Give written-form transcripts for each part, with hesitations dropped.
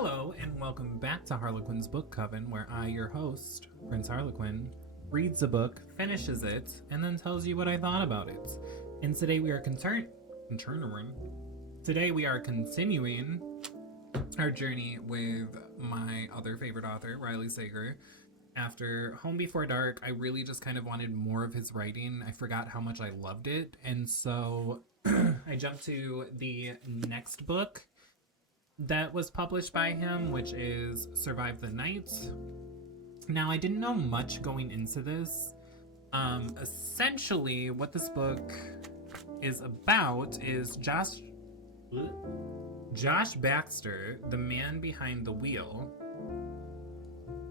Hello, and welcome back to Harlequin's Book Coven, where I, your host, Prince Harlequin, reads a book, finishes it, and then tells you what I thought about it. And today we are Today we are continuing our journey with my other favorite author, Riley Sager. After Home Before Dark, I really just kind of wanted more of his writing. I forgot how much I loved it, and so I jumped to the next book that was published by him, which is Survive the Night. Now, I didn't know much going into this. Essentially, what this book is about is Josh Baxter, the man behind the wheel,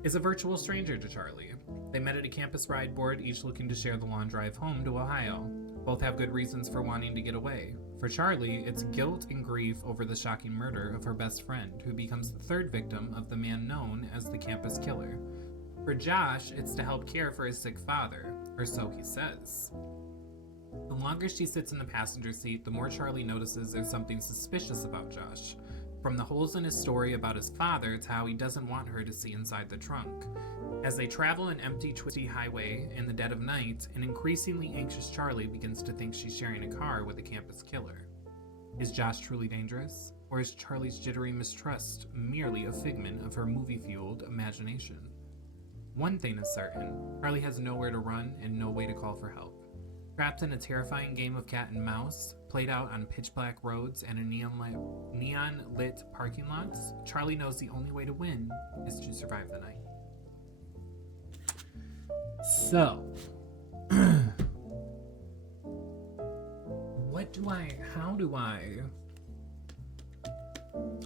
is a virtual stranger to Charlie. They met at a campus ride board, each looking to share the long drive home to Ohio. Both have good reasons for wanting to get away. For Charlie, it's guilt and grief over the shocking murder of her best friend, who becomes the third victim of the man known as the campus killer. For Josh, it's to help care for his sick father, or so he says. The longer she sits in the passenger seat, the more Charlie notices there's something suspicious about Josh. From the holes in his story about his father to how he doesn't want her to see inside the trunk. As they travel an empty, twisty highway in the dead of night, an increasingly anxious Charlie begins to think she's sharing a car with a campus killer. Is Josh truly dangerous? Or is Charlie's jittery mistrust merely a figment of her movie-fueled imagination? One thing is certain, Charlie has nowhere to run and no way to call for help. Trapped in a terrifying game of cat and mouse, played out on pitch-black roads and in neon-lit parking lots, Charlie knows the only way to win is to survive the night. So,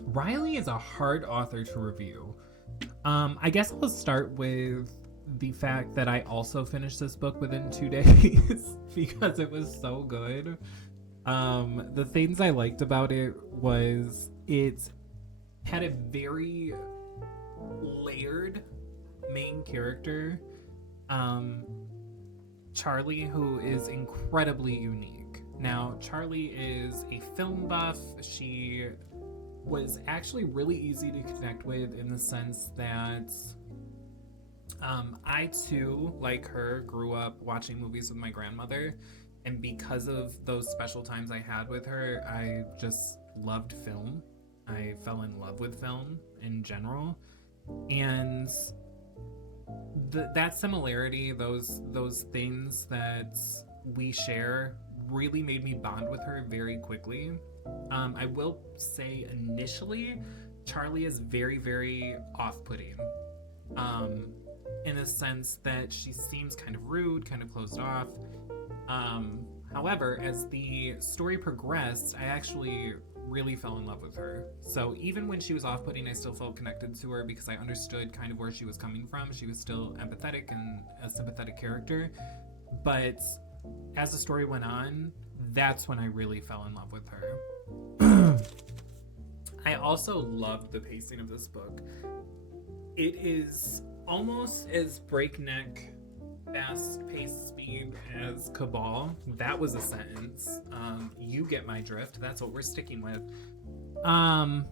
Riley is a hard author to review. I guess I'll start with the fact that I also finished this book within 2 days because it was so good. The things I liked about it was it had a very layered main character, Charlie, who is incredibly unique. Now, Charlie is a film buff. She was actually really easy to connect with in the sense that I too, like her, grew up watching movies with my grandmother, and because of those special times I had with her, I just loved film. I fell in love with film in general, and that similarity, those things that we share, really made me bond with her very quickly. I will say initially, Charlie is very, very off-putting. In the sense that she seems kind of rude, kind of closed off. However, as the story progressed, I actually really fell in love with her. So even when she was off-putting, I still felt connected to her because I understood kind of where she was coming from. She was still empathetic and a sympathetic character. But as the story went on, that's when I really fell in love with her. I also loved the pacing of this book. It is almost as breakneck, fast-paced speed as Cabal. That was a sentence. You get my drift. That's what we're sticking with. And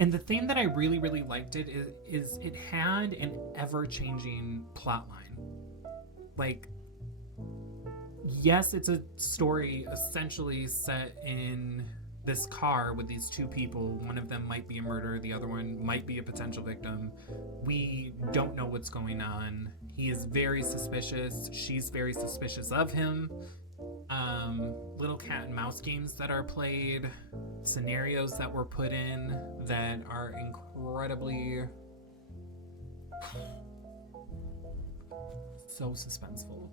the thing that I really, really liked it is it had an ever-changing plotline. Like, yes, it's a story essentially set in this car with these two people. One of them might be a murderer, the other one might be a potential victim. We don't know what's going on. He is very suspicious. She's very suspicious of him. Little cat and mouse games that are played, scenarios that were put in that are incredibly so suspenseful.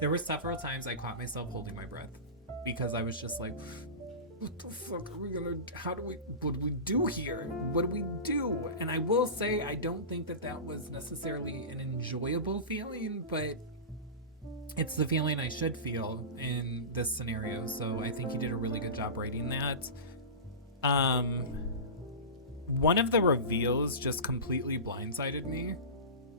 There were several times I caught myself holding my breath because I was just like, what the fuck are we gonna, what do we do here? What do we do? And I will say, I don't think that was necessarily an enjoyable feeling, but it's the feeling I should feel in this scenario. So I think he did a really good job writing that. One of the reveals just completely blindsided me,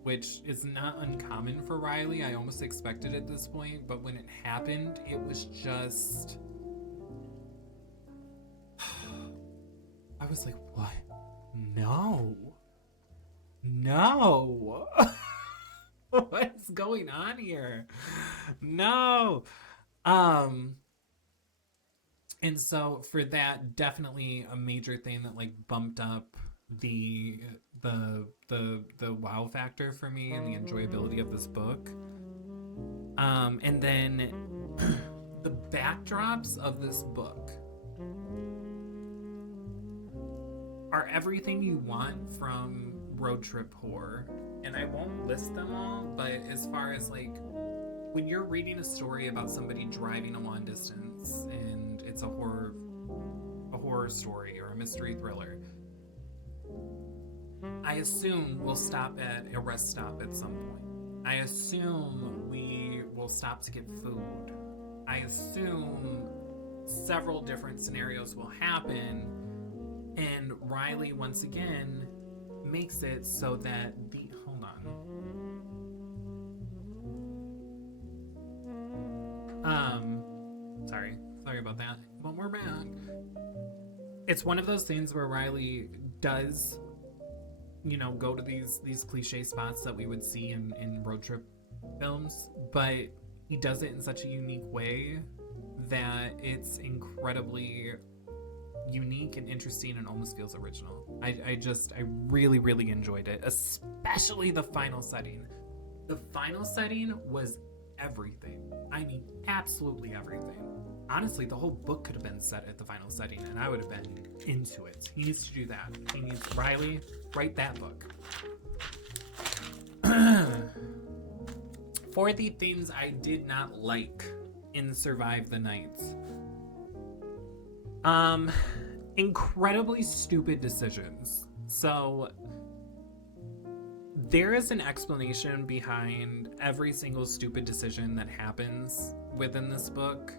which is not uncommon for Riley. I almost expected at this point, but when it happened, it was just... was like, what? No. What's going on here? No. And so for that, definitely a major thing that like bumped up the wow factor for me and the enjoyability of this book. And then the backdrops of this book are everything you want from road trip horror. And I won't list them all, but as far as like when you're reading a story about somebody driving a long distance and it's a horror story or a mystery thriller, I assume we'll stop at a rest stop at some point. I assume we will stop to get food. I assume several different scenarios will happen, and Riley once again makes it so that hold on. Sorry about that. But we're back. It's one of those things where Riley does, go to these cliche spots that we would see in road trip films, but he does it in such a unique way that it's incredibly unique and interesting and almost feels original. I really, really enjoyed it, especially the final setting. The final setting was everything. I mean, absolutely everything. Honestly, the whole book could have been set at the final setting, and I would have been into it. He needs to do that. He needs Riley, write that book. For the things I did not like in Survive the Nights. Incredibly stupid decisions. So there is an explanation behind every single stupid decision that happens within this book,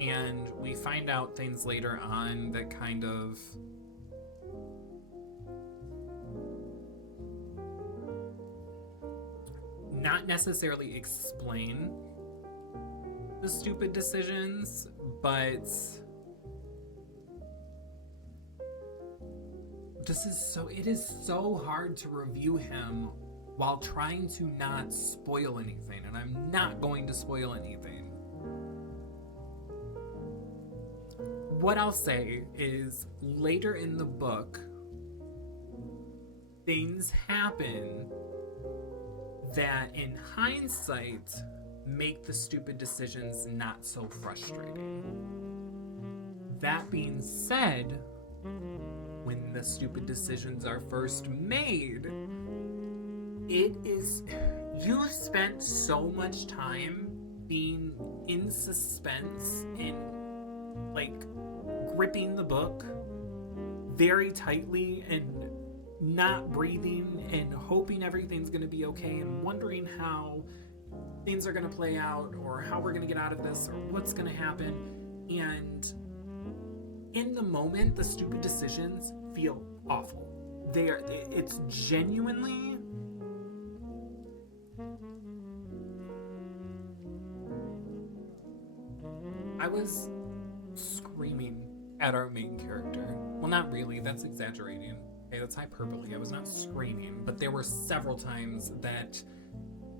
and we find out things later on that kind of not necessarily explain the stupid decisions, but it is so hard to review him while trying to not spoil anything, and I'm not going to spoil anything. What I'll say is later in the book, things happen that in hindsight make the stupid decisions not so frustrating. That being said, when the stupid decisions are first made, you spent so much time being in suspense, in like gripping the book very tightly and not breathing and hoping everything's going to be okay and wondering how things are going to play out or how we're going to get out of this or what's going to happen. And in the moment, the stupid decisions feel awful. It's genuinely I was screaming at our main character. Well, not really, that's exaggerating. Okay, that's hyperbole. I was not screaming, but there were several times that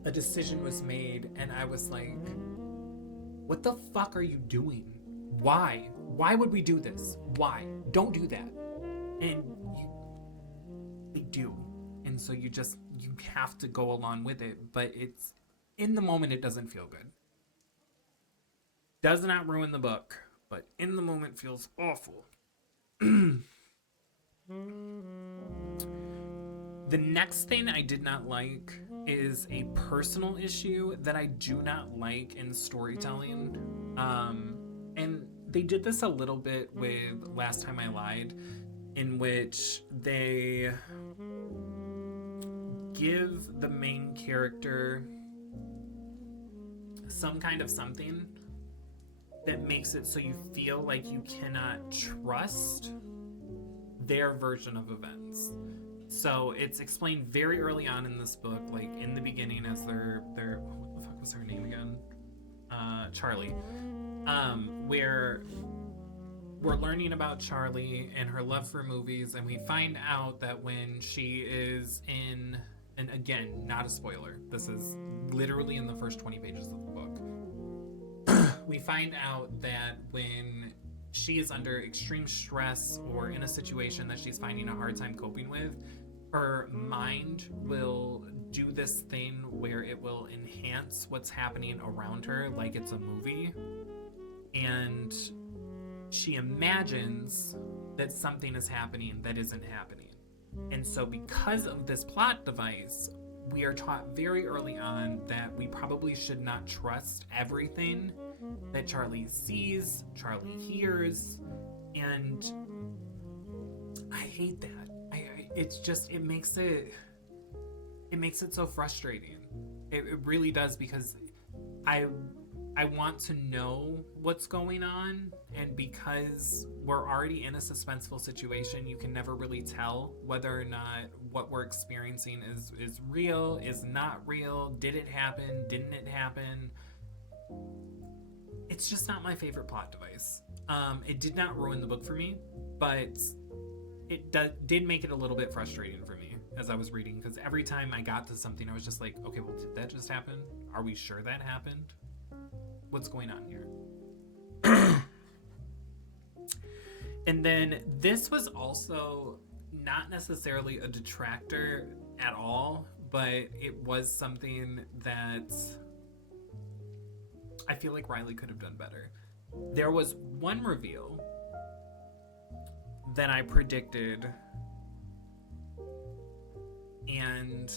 a decision was made and I was like, what the fuck are you doing? Why? Why would we do this? Why? Don't do that. And they do. And so you have to go along with it, but it's in the moment it doesn't feel good. Does not ruin the book, but in the moment feels awful. The next thing I did not like is a personal issue that I do not like in storytelling. And they did this a little bit with Last Time I Lied, in which they give the main character some kind of something that makes it so you feel like you cannot trust their version of events. So it's explained very early on in this book, like in the beginning as they're what the fuck was her name again? Charlie. Where we're learning about Charlie and her love for movies, and we find out that when she is in, and again, not a spoiler, this is literally in the first 20 pages of the book, we find out that when she is under extreme stress or in a situation that she's finding a hard time coping with, her mind will do this thing where it will enhance what's happening around her like it's a movie, and she imagines that something is happening that isn't happening. And so because of this plot device, we are taught very early on that we probably should not trust everything that Charlie sees, Charlie hears, and I hate that. It's just, it makes it so frustrating. It really does, because I want to know what's going on, and because we're already in a suspenseful situation, you can never really tell whether or not what we're experiencing is real, is not real, did it happen, didn't it happen. It's just not my favorite plot device. It did not ruin the book for me, but it did make it a little bit frustrating for me as I was reading, because every time I got to something, I was just like, okay, well, did that just happen? Are we sure that happened? What's going on here? And then this was also not necessarily a detractor at all, but it was something that I feel like Riley could have done better. There was one reveal that I predicted, and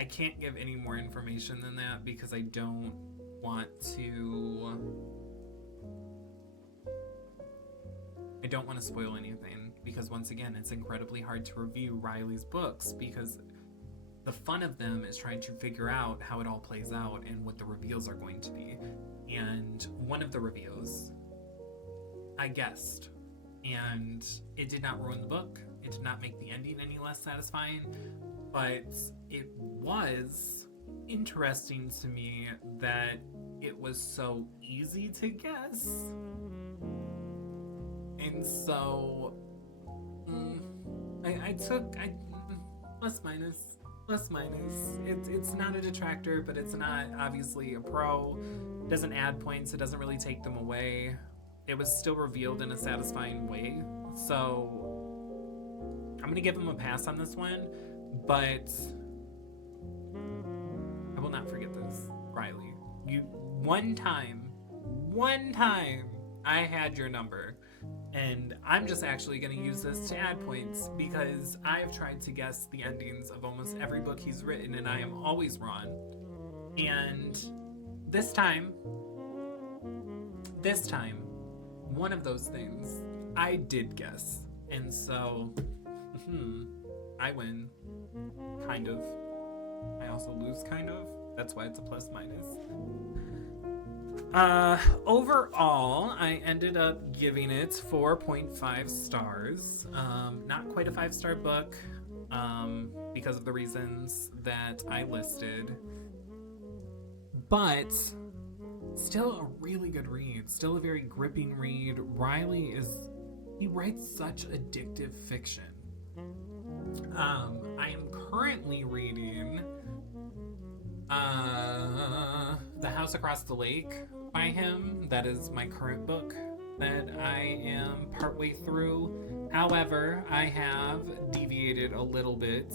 I can't give any more information than that because I don't want to spoil anything, because once again, it's incredibly hard to review Riley's books because the fun of them is trying to figure out how it all plays out and what the reveals are going to be. And one of the reveals, I guessed, and it did not ruin the book. It did not make the ending any less satisfying, but it was interesting to me that it was so easy to guess. And so I took plus minus. It's not a detractor, but it's not obviously a pro. It doesn't add points. It doesn't really take them away. It was still revealed in a satisfying way. So I'm gonna give him a pass on this one, but I will not forget this, Riley. One time, I had your number. And I'm just actually going to use this to add points because I have tried to guess the endings of almost every book he's written, and I am always wrong. And this time, one of those things I did guess. And so, I win. Kind of. I also lose, kind of. That's why it's a plus minus. Overall, I ended up giving it 4.5 stars. Not quite a 5-star book, because of the reasons that I listed. But still a really good read. Still a very gripping read. Riley he writes such addictive fiction. I am currently reading The House Across the Lake by him. That is my current book that I am partway through. However, I have deviated a little bit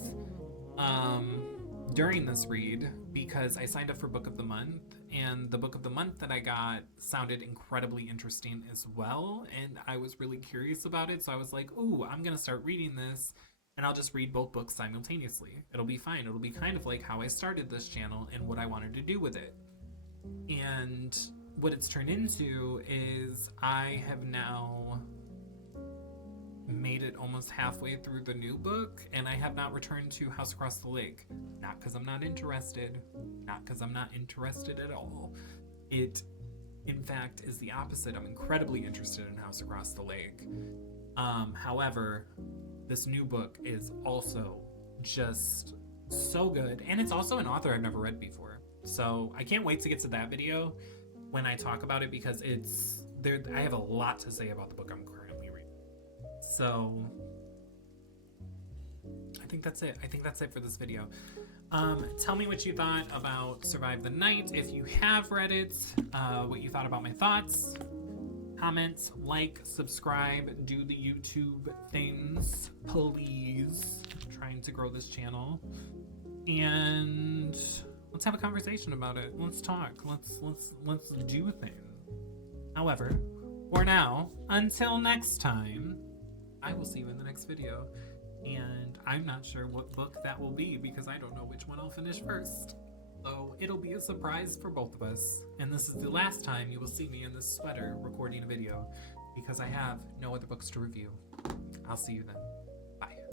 during this read because I signed up for Book of the Month, and the Book of the Month that I got sounded incredibly interesting as well, and I was really curious about it, so I was like, ooh, I'm gonna start reading this, and I'll just read both books simultaneously. It'll be fine. It'll be kind of like how I started this channel and what I wanted to do with it. And what it's turned into is I have now made it almost halfway through the new book, and I have not returned to House Across the Lake. Not because I'm not interested. Not because I'm not interested at all. It, in fact, is the opposite. I'm incredibly interested in House Across the Lake. However, this new book is also just so good, and it's also an author I've never read before. So I can't wait to get to that video when I talk about it, because it's I have a lot to say about the book I'm currently reading. So I think that's it. I think that's it for this video. Tell me what you thought about Survive the Night. If you have read it, what you thought about my thoughts. Comment, like, subscribe, do the YouTube things, please. I'm trying to grow this channel. And let's have a conversation about it. Let's talk. Let's do things. However, for now, until next time, I will see you in the next video. And I'm not sure what book that will be because I don't know which one I'll finish first. So it'll be a surprise for both of us. And this is the last time you will see me in this sweater recording a video because I have no other books to review. I'll see you then.